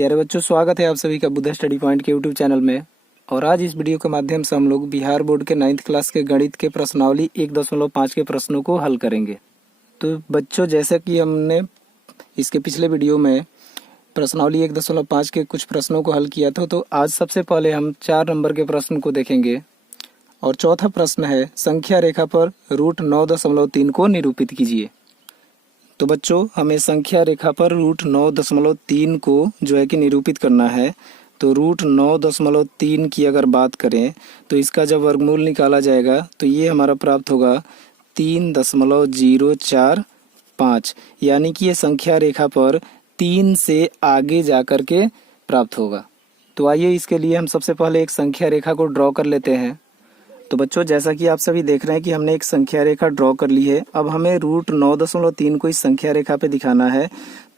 प्यारे बच्चों, स्वागत है आप सभी का बुद्धा स्टडी पॉइंट के यूट्यूब चैनल में। और आज इस वीडियो के माध्यम से हम लोग बिहार बोर्ड के 9th क्लास के गणित के प्रश्नावली 1.5 के प्रश्नों को हल करेंगे। तो बच्चों, जैसे कि हमने इसके पिछले वीडियो में प्रश्नावली 1.5 के कुछ प्रश्नों को हल किया था, तो आज सबसे पहले हम 4 नंबर के प्रश्न को देखेंगे। और चौथा प्रश्न है, संख्या रेखा पर √9.3 को निरूपित कीजिए। तो बच्चों, हमें संख्या रेखा पर √9.3 को जो है कि निरूपित करना है। तो √9.3 की अगर बात करें तो इसका जब वर्गमूल निकाला जाएगा तो ये हमारा प्राप्त होगा 3.045, यानी कि ये संख्या रेखा पर 3 से आगे जाकर के प्राप्त होगा। तो आइए इसके लिए हम सबसे पहले एक संख्या रेखा को ड्रॉ कर लेते हैं। तो बच्चों, जैसा कि आप सभी देख रहे हैं कि हमने एक संख्या रेखा ड्रॉ कर ली है। अब हमें √9.3 को इस संख्या रेखा पे दिखाना है।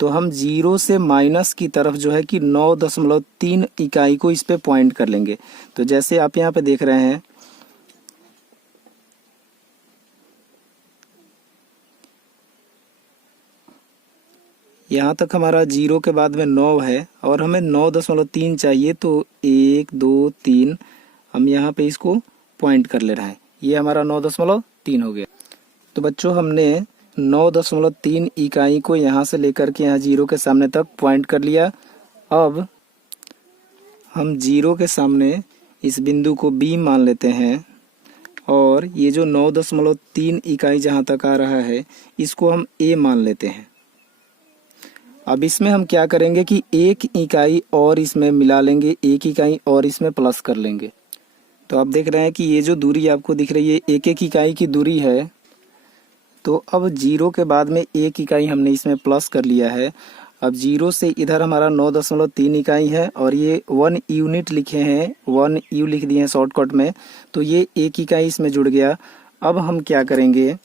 तो हम 0 से माइनस की तरफ जो है कि 9.3 इकाई को इस पे पॉइंट कर लेंगे। तो जैसे आप यहाँ पे देख रहे हैं, यहाँ तक हमारा 0 के बाद में 9 है और हमें 9.3 चाहिए। तो 1 2 3 हम यहाँ पे इसको पॉइंट कर ले रहे हैं। ये हमारा 9.3 हो गया। तो बच्चों, हमने 9.3 इकाई को यहाँ से लेकर के यहाँ 0 के सामने तक पॉइंट कर लिया। अब हम 0 के सामने इस बिंदु को B मान लेते हैं और ये जो 9.3 इकाई जहाँ तक आ रहा है इसको हम A मान लेते हैं। अब इसमें हम क्या करेंगे कि एक इकाई और इसमें मिला लेंगे, एक इकाई और इसमें प्लस कर लेंगे। तो आप देख रहे हैं कि ये जो दूरी आपको दिख रही है एक एक इकाई की दूरी है। तो अब 0 के बाद में एक इकाई हमने इसमें प्लस कर लिया है। अब 0 से इधर हमारा 9.3 इकाई है और ये 1 यूनिट लिखे हैं, 1 यू लिख दिए हैं शॉर्टकट में। तो ये एक इकाई इसमें जुड़ गया। अब हम क्या करेंगे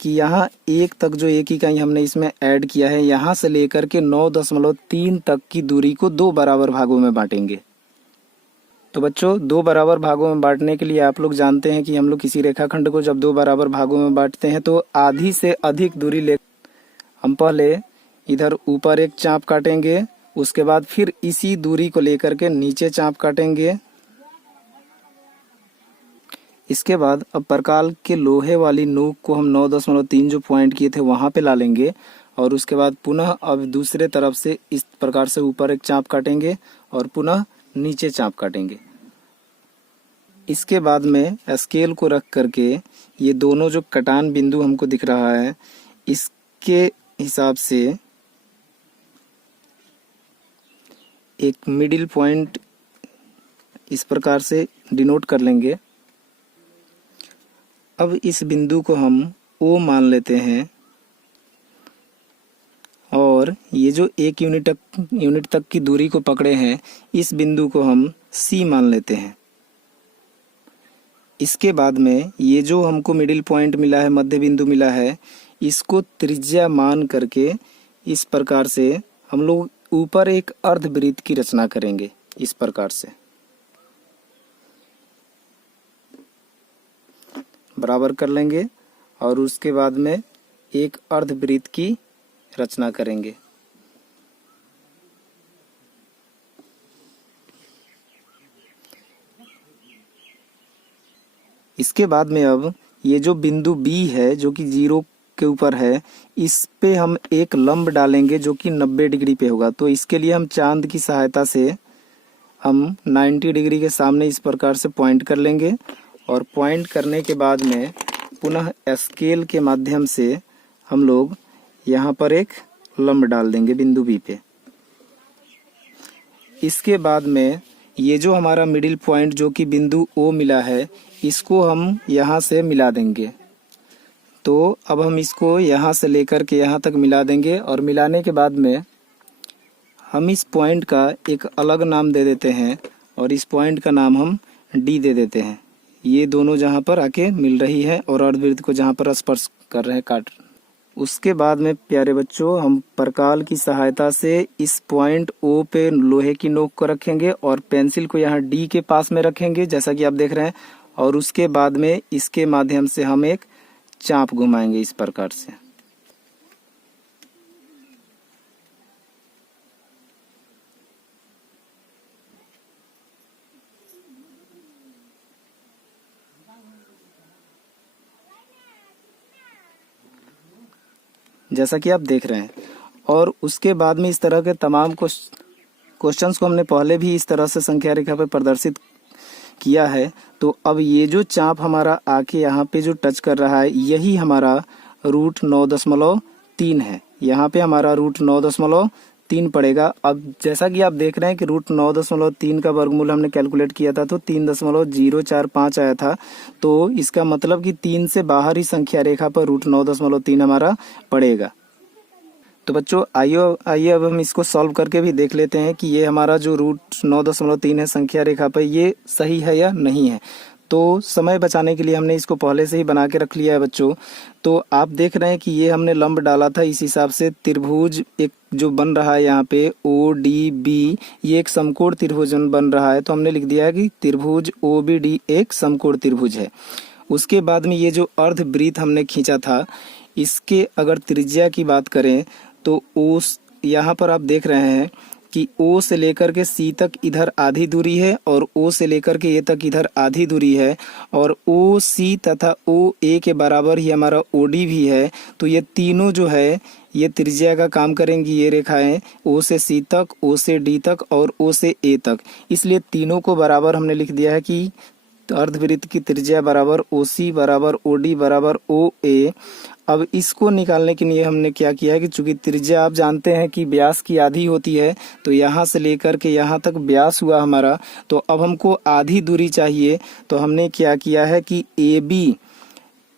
कि यहाँ 1 तक जो एक इकाई हमने इसमें ऐड किया है, यहाँ से लेकर के 9.3 तक की दूरी को 2 बराबर भागों में बांटेंगे। तो बच्चों, 2 बराबर भागों में बांटने के लिए आप लोग जानते हैं कि हम लोग किसी रेखाखंड को जब 2 बराबर भागों में बांटते हैं तो आधी से अधिक दूरी ले हम पहले इधर ऊपर एक चाप काटेंगे, उसके बाद फिर इसी दूरी को लेकर के नीचे चाप काटेंगे। इसके बाद अब प्रकार के लोहे वाली नोक को हम 9.3 जो पॉइंट किए थे वहां पे ला लेंगे और उसके बाद पुनः अब दूसरे तरफ से इस प्रकार से ऊपर एक चाप काटेंगे और पुनः नीचे चाप काटेंगे। इसके बाद में स्केल को रख करके ये दोनों जो कटान बिंदु हमको दिख रहा है इसके हिसाब से एक मिडिल पॉइंट इस प्रकार से डिनोट कर लेंगे। अब इस बिंदु को हम O मान लेते हैं और ये जो 1 यूनिट तक की दूरी को पकड़े हैं इस बिंदु को हम C मान लेते हैं। इसके बाद में ये जो हमको मिडिल पॉइंट मिला है, मध्य बिंदु मिला है, इसको त्रिज्या मान करके इस प्रकार से हम लोग ऊपर एक अर्धवृत्त की रचना करेंगे। इस प्रकार से बराबर कर लेंगे और उसके बाद में एक अर्धवृत्त की रचना करेंगे। इसके बाद में अब ये जो बिंदु B है जो कि 0 के ऊपर है, इस पे हम एक लंब डालेंगे जो कि 90 डिग्री पे होगा। तो इसके लिए हम चांद की सहायता से हम 90 डिग्री के सामने इस प्रकार से पॉइंट कर लेंगे और पॉइंट करने के बाद में पुनः स्केल के माध्यम से हम लोग यहाँ पर एक लंब डाल देंगे बिंदु B पे। इसके बाद में ये जो हमारा मिडिल पॉइंट जो कि बिंदु O मिला है इसको हम यहाँ से मिला देंगे। तो अब हम इसको यहाँ से लेकर के यहाँ तक मिला देंगे और मिलाने के बाद में हम इस पॉइंट का एक अलग नाम दे देते हैं और इस पॉइंट का नाम हम D दे देते हैं। ये दोनों जहाँ पर आके मिल रही है और अर्धवृत्त को जहाँ पर स्पर्श कर रहे हैं काट। उसके बाद में प्यारे बच्चों, हम प्रकार की सहायता से इस पॉइंट O पे लोहे की नोक को रखेंगे और पेंसिल को यहाँ D के पास में रखेंगे जैसा कि आप देख रहे हैं। और उसके बाद में इसके माध्यम से हम एक चाप घुमाएंगे इस प्रकार से। जैसा कि आप देख रहे हैं। और उसके बाद में इस तरह के तमाम क्वेश्चंस को हमने पहले भी इस तरह से संख्या रेखा पर प्रदर्शित किया है। तो अब ये जो चाप हमारा आके यहाँ पे जो टच कर रहा है, यही हमारा रूट 9.3 है। यहाँ पे हमारा रूट 9.3 पड़ेगा। अब जैसा कि आप देख रहे हैं कि रूट 9.3 का वर्गमूल हमने कैलकुलेट किया था तो 3.045 आया था। तो इसका मतलब कि 3 से बाहर ही संख्या रेखा पर रूट 9.3 हमारा पड़ेगा। तो बच्चों आइए अब हम इसको सॉल्व करके भी देख लेते हैं कि ये हमारा जो रूट 9.3 है संख्या रेखा पर, ये सही है या नहीं है। तो समय बचाने के लिए हमने इसको पहले से ही बना के रख लिया है बच्चों। तो आप देख रहे हैं कि ये हमने लंब डाला था, इस हिसाब से त्रिभुज एक जो बन रहा है यहाँ पे ODB, ये एक समकोण त्रिभुज बन रहा है। तो हमने लिख दिया है कि त्रिभुज OBD एक समकोण त्रिभुज है। उसके बाद में ये जो अर्धवृत्त हमने खींचा था, इसके अगर त्रिज्या की बात करें तो ओ, यहाँ पर आप देख रहे हैं कि O से लेकर के C तक इधर आधी दूरी है और O से लेकर के A तक इधर आधी दूरी है, और OC तथा OA के बराबर ही हमारा OD भी है। तो ये तीनों जो है ये त्रिज्या का काम करेंगी, ये रेखाएं O से C तक, O से D तक और O से A तक। इसलिए तीनों को बराबर हमने लिख दिया है कि अर्धवृत्त की त्रिज्या बराबर OC बराबर OD बराबर OA। अब इसको निकालने के लिए हमने क्या किया है कि चूंकि त्रिज्या आप जानते हैं कि व्यास की आधी होती है, तो यहाँ से लेकर के यहाँ तक व्यास हुआ हमारा। तो अब हमको आधी दूरी चाहिए, तो हमने क्या किया है कि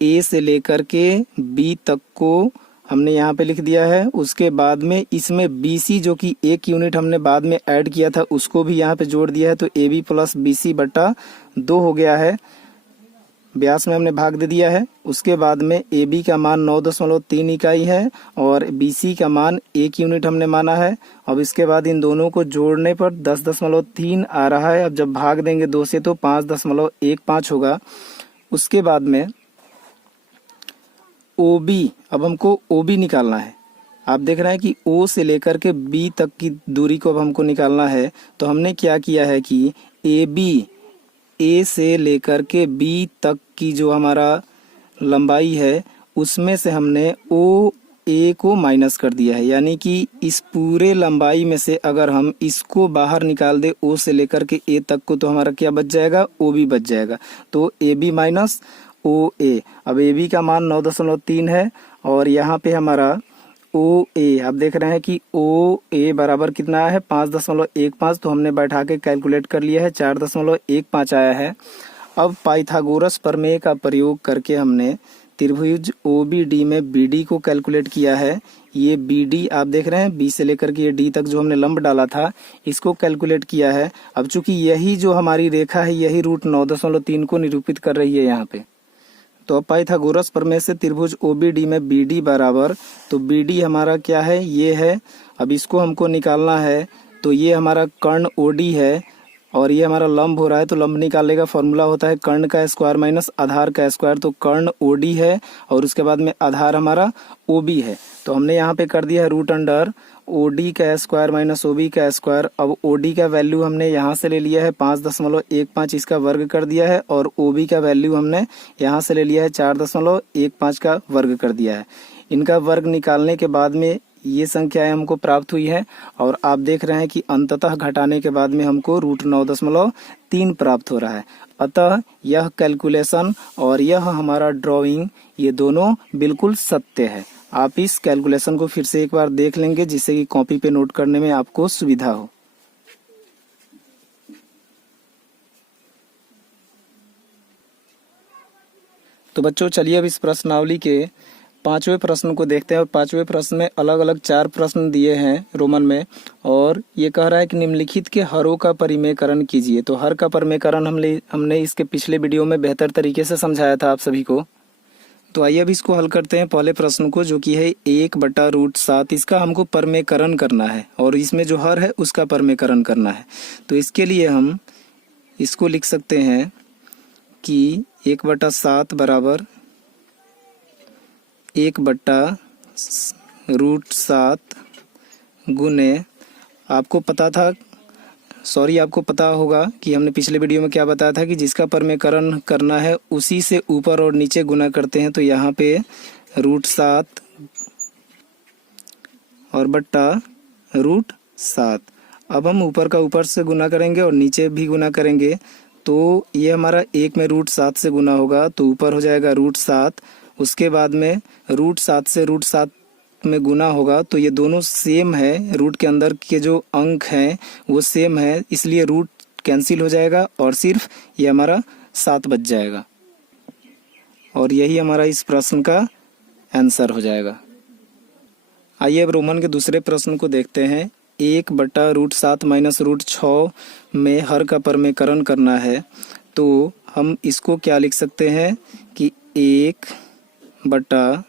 A से लेकर के B तक को हमने यहाँ पे लिख दिया है। उसके बाद में इसमें BC जो कि 1 यूनिट हमने बाद में ऐड किया था उसको भी यहाँ पे जोड़ दिया है। तो AB प्लस BC बटा 2 हो गया है, व्यास में हमने भाग दे दिया है। उसके बाद में AB का मान 9.3 इकाई है और BC का मान 1 यूनिट हमने माना है। अब इसके बाद इन दोनों को जोड़ने पर 10.3 आ रहा है। अब जब भाग देंगे 2 से तो 5.15 होगा। उसके बाद में OB, अब हमको OB निकालना है। आप देख रहे हैं कि O से लेकर के B तक की दूरी को अब हमको निकालना है। तो हमने क्या किया है कि AB, A से लेकर के B तक की जो हमारा लंबाई है उसमें से हमने OA को माइनस कर दिया है। यानी कि इस पूरे लंबाई में से अगर हम इसको बाहर निकाल दे O से लेकर के A तक को, तो हमारा क्या बच जाएगा, OB बच जाएगा। तो AB माइनस OA। अब AB का मान 9.3 है और यहाँ पे हमारा OA आप देख रहे हैं कि OA बराबर कितना है, 5.15। तो हमने बैठा के कैलकुलेट कर लिया है, 4.15 आया है। अब पाइथागोरस प्रमेय का प्रयोग करके हमने त्रिभुज OBD में BD को कैलकुलेट किया है। ये BD आप देख रहे हैं, B से लेकर के ये D तक जो हमने लंब डाला था इसको कैलकुलेट किया है। अब चूंकि यही जो हमारी रेखा है यही रूट 9.3 को निरूपित कर रही है यहाँ पे। तो पाइथागोरस प्रमेय से त्रिभुज OBD में BD बराबर, तो BD हमारा क्या है, ये है। अब इसको हमको निकालना है। तो ये हमारा कर्ण OD है और ये हमारा लंब हो रहा है। तो लंब निकालने का फॉर्मूला होता है कर्ण का स्क्वायर माइनस आधार का स्क्वायर। तो कर्ण OD है और उसके बाद में आधार हमारा OB है। तो हमने यहाँ पे कर दिया है रूट अंडर OD का स्क्वायर माइनस OB का स्क्वायर। अब OD का वैल्यू हमने यहाँ से ले लिया है 5.15, इसका वर्ग कर दिया है, और OB का वैल्यू हमने यहाँ से ले लिया है 4.15 का वर्ग कर दिया है। इनका वर्ग निकालने के बाद में ये संख्याएं हमको प्राप्त हुई है और आप देख रहे हैं कि अंततः घटाने के बाद में हमको रूट 9.3 प्राप्त हो रहा है। अतः यह कैलकुलेशन और यह हमारा ड्राइंग ये दोनों बिल्कुल सत्य है। आप इस कैलकुलेशन को फिर से एक बार देख लेंगे जिससे कि कॉपी पे नोट करने में आपको सुविधा हो। तो बच्चों चलिए अब इस प्रश्नावली के 5वें प्रश्न को देखते हैं। और 5वें प्रश्न में अलग अलग 4 प्रश्न दिए हैं रोमन में, और ये कह रहा है कि निम्नलिखित के हरों का परिमेयकरण कीजिए। तो हर का परिमेयकरण हमने इसके पिछले वीडियो में बेहतर तरीके से समझाया था आप सभी को। तो आइए अब इसको हल करते हैं। पहले प्रश्न को, जो कि है 1/√7, इसका हमको परिमेयकरण करना है और इसमें जो हर है उसका परिमेयकरण करना है। तो इसके लिए हम इसको लिख सकते हैं कि 1/7 बराबर 1/√7 गुने, आपको पता होगा कि हमने पिछले वीडियो में क्या बताया था कि जिसका परिमेयकरण करना है उसी से ऊपर और नीचे गुना करते हैं। तो यहाँ पे √7 और बट्टा रूट 7। अब हम ऊपर का ऊपर से गुना करेंगे और नीचे भी गुना करेंगे, तो ये हमारा 1 में रूट 7 से गुना होगा तो ऊपर हो जाएगा रूट 7। उसके बाद में रूट 7 से रूट 7 में गुना होगा तो ये दोनों सेम है, रूट के अंदर के जो अंक हैं वो सेम है, इसलिए रूट कैंसिल हो जाएगा और सिर्फ ये हमारा 7 बच जाएगा। और यही हमारा इस प्रश्न का आंसर हो जाएगा। आइए अब रोमन के दूसरे प्रश्न को देखते हैं। 1 बटा रूट 7 माइनस रूट 6 में हर का परमेकरण करना है, तो हम इसको क्या लिख सकते हैं कि 1 बटा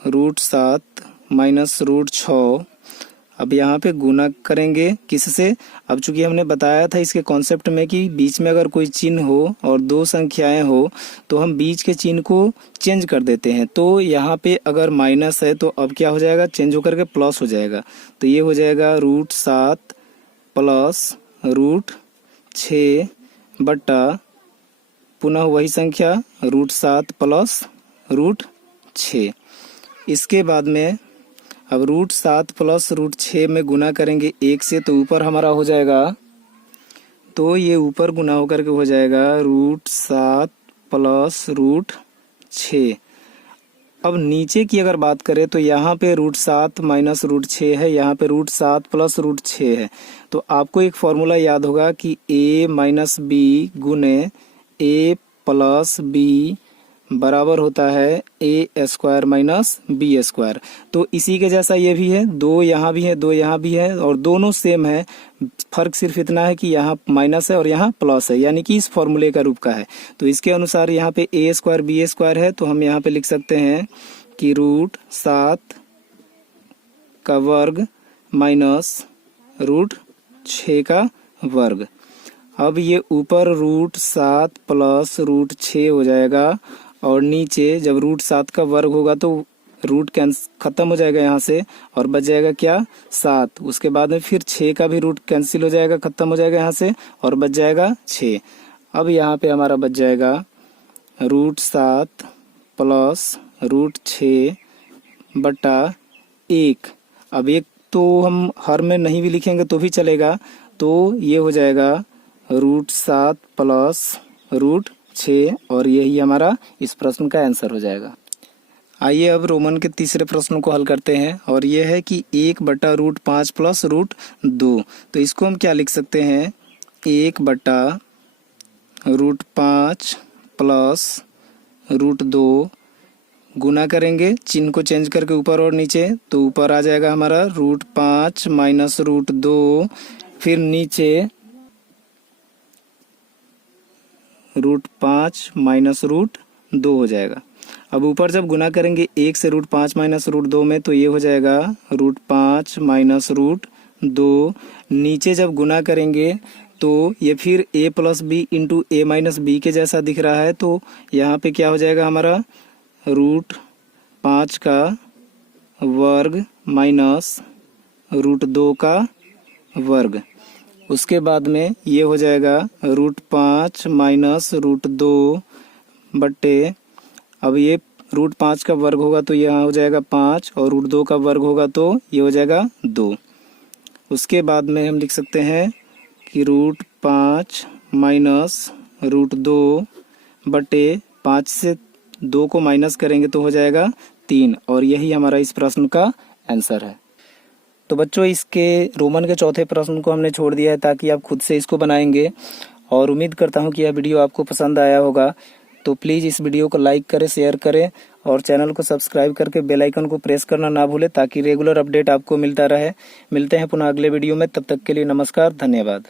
रूट 7 माइनस रूट 6। अब यहाँ पे गुना करेंगे किससे? अब चूंकि हमने बताया था इसके कॉन्सेप्ट में कि बीच में अगर कोई चिन्ह हो और दो संख्याएं हो तो हम बीच के चिन्ह को चेंज कर देते हैं। तो यहाँ पे अगर माइनस है तो अब क्या हो जाएगा? चेंज होकर के प्लस हो जाएगा। तो ये हो जाएगा रूट 7 प्लस रूट 6 बटा पुनः वही संख्या रूट 7 प्लस रूट 6। इसके बाद में अब रूट 7 प्लस रूट 6 में गुना करेंगे 1 से, तो ऊपर हमारा हो जाएगा, तो ये ऊपर गुना होकर के हो जाएगा रूट 7 प्लस रूट 6। अब नीचे की अगर बात करें तो यहाँ पे रूट 7 माइनस रूट 6 है, यहाँ पे रूट 7 प्लस रूट 6 है। तो आपको एक फॉर्मूला याद होगा कि a माइनस बी गुने a प्लस बी बराबर होता है a square minus b square. तो इसी के जैसा ये भी है, 2 यहाँ भी है 2 यहाँ भी है और दोनों सेम है। फर्क सिर्फ इतना है कि यहाँ माइनस है और यहाँ प्लस है, यानी कि इस फॉर्मूले का रूप का है। तो इसके अनुसार यहाँ पे a स्क्वायर बी स्क्वायर है, तो हम यहाँ पे लिख सकते हैं कि रूट 7 का वर्ग माइनस रूट 6 का वर्ग। अब ये ऊपर रूट 7 प्लस रूट 6 हो जाएगा और नीचे जब रूट 7 का वर्ग होगा तो रूट खत्म हो जाएगा यहाँ से और बच जाएगा क्या? 7। उसके बाद में फिर 6 का भी रूट कैंसिल हो जाएगा, खत्म हो जाएगा यहाँ से और बच जाएगा 6। अब यहाँ पे हमारा बच जाएगा रूट 7 प्लस रूट 6 बटा 1। अब 1 तो हम हर में नहीं भी लिखेंगे तो भी चलेगा, तो ये हो जाएगा रूट 7 प्लस रूट 6 और यही हमारा इस प्रश्न का आंसर हो जाएगा। आइए अब रोमन के तीसरे प्रश्न को हल करते हैं और यह है कि 1 बटा रूट 5 प्लस रूट 2। तो इसको हम क्या लिख सकते हैं? 1 बटा रूट 5 प्लस रूट 2 गुना करेंगे, चिन्ह को चेंज करके ऊपर और नीचे, तो ऊपर आ जाएगा हमारा रूट 5 माइनस रूट 2, फिर नीचे रूट 5 माइनस रूट 2 हो जाएगा। अब ऊपर जब गुना करेंगे 1 से रूट 5 माइनस रूट 2 में, तो ये हो जाएगा रूट 5 माइनस रूट 2। नीचे जब गुना करेंगे तो ये फिर a plus b into a minus b के जैसा दिख रहा है, तो यहाँ पे क्या हो जाएगा हमारा रूट 5 का वर्ग माइनस रूट 2 का वर्ग। उसके बाद में ये हो जाएगा रूट 5 माइनस रूट 2 बट्टे, अब ये रूट 5 का वर्ग होगा तो यहाँ हो जाएगा 5 और रूट 2 का वर्ग होगा तो ये हो जाएगा 2। उसके बाद में हम लिख सकते हैं कि रूट 5 माइनस रूट 2 बटे 5 से 2 को माइनस करेंगे तो हो जाएगा 3 और यही हमारा इस प्रश्न का आंसर है। तो बच्चों इसके रोमन के चौथे प्रश्न को हमने छोड़ दिया है ताकि आप खुद से इसको बनाएंगे और उम्मीद करता हूं कि यह वीडियो आपको पसंद आया होगा। तो प्लीज़ इस वीडियो को लाइक करें, शेयर करें और चैनल को सब्सक्राइब करके बेल आइकन को प्रेस करना ना भूलें ताकि रेगुलर अपडेट आपको मिलता रहे। मिलते हैं पुनः अगले वीडियो में, तब तक के लिए नमस्कार, धन्यवाद।